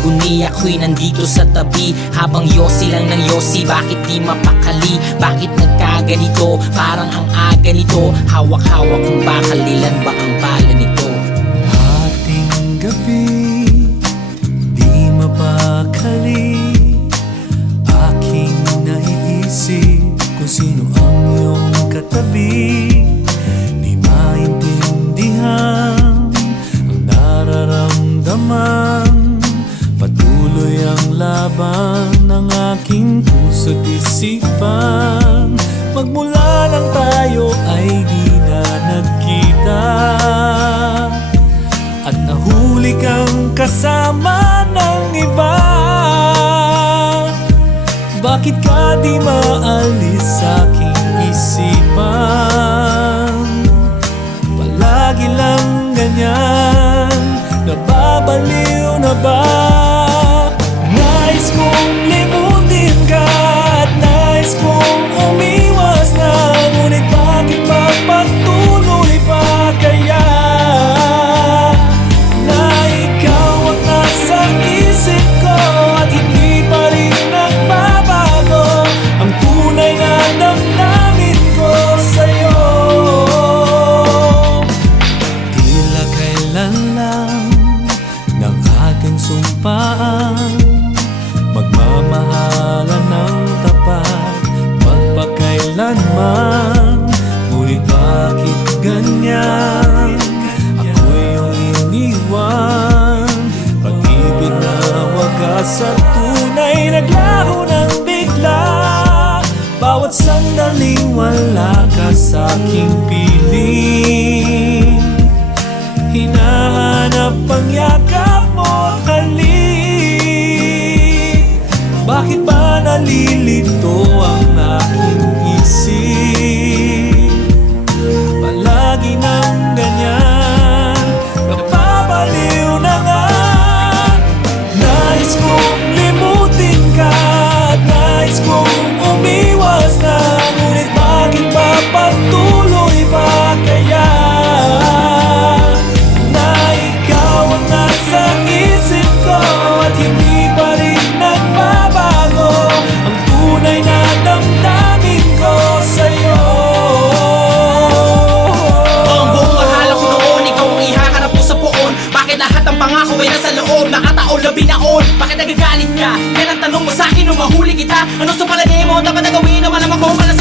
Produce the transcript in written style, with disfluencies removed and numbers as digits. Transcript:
guni, ako'y nandito sa tabi. Habang yosi lang ng yosi, bakit di mapakali? Bakit nagkaganito? Parang ang aga nito. Hawak-hawak kung bakal, ilan ba ang pala nito? Ating gabi, di mapakali. Aking naiisip kung sino ang iyong katabi. Di maintindihan ang nararamdaman. Patuloy ang laban ng aking puso't isipan. Magmula lang tayo ay di na nagkita, at nahuli kang kasama ng iba. Bakit ka di maalis sa aking isipan? Palagi lang ganyan, nababaliw na ba? Nais kong limutin ka at nais kong umiwas na, ngunit bakit magpatuloy pa kaya? Na ikaw ang nasa isip ko at hindi pa rin nagbabago ang tunay na damdamin ko sa'yo. Tila kailan lang ng ating sumpaan, magmamahalan ng tapat, magpakailanman. Ngunit bakit ganyan? Ako'y iyong iniwan. Pag-ibig na wagas at tunay naglaho ng bigla. Bawat sandaling wala ka sa aking piling. Hinahanap ang yakap mo at halik. Bakit ba nalilito ang aking isip? Palagi nang ganyan, napapaliw na nga. Nais kong limutin ka at nais kong umiwas na, ngunit bakit ba patuloy pa kaya? Na ikaw ang nasa isip ko at hindi pa rin nagbabago ang tunay na damdamin ko sa'yo. Ang buong akala ko noon, ikaw ang ihaharap mo sa poon. Bakit lahat ng pangako ay nasa loob? Nakataon na binaon. Bakit nagagalit ka? Yan ang tanong mo sa'kin nung mahuli kita. Ano sa palagay mo dapat na gawin na malaman ko para